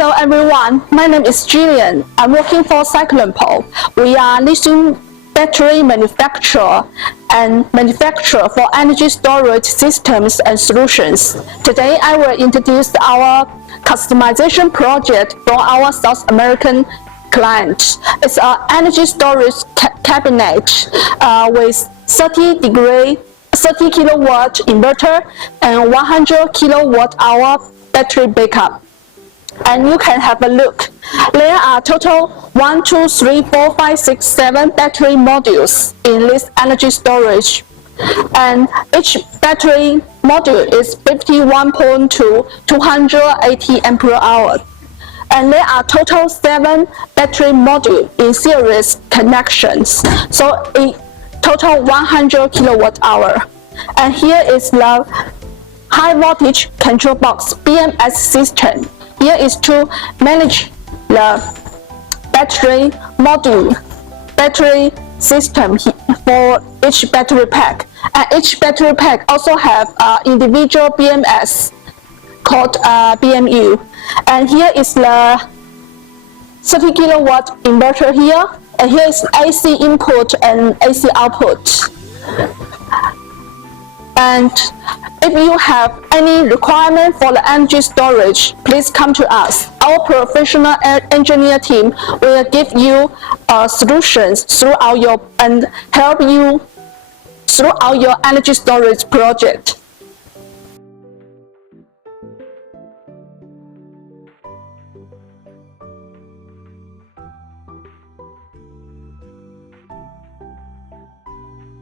Hello everyone, my name is Jillian. I'm working for Cyclenpo. We are lithium battery manufacturer for energy storage systems and solutions. Today I will introduce our customization project for our South American client. It's an energy storage cabinet with 30 kilowatt inverter and 100 kilowatt hour battery backup. And you can have a look. There are total 1, 2, 3, 4, 5, 6, 7 battery modules in this energy storage. And each battery module is 51.2 to 280 ampere hour. And there are total 7 battery modules in series connections. So in total 100 kilowatt hour. And here is the high voltage control box BMS system. Here is to manage the battery module, battery system for each battery pack. And each battery pack also have individual BMS called BMU. And here is the 30 kilowatt inverter here. And here is AC input and AC output. And if you have any requirement for the energy storage, please come to us. Our professional engineer team will give you solutions throughout and help you throughout your energy storage project.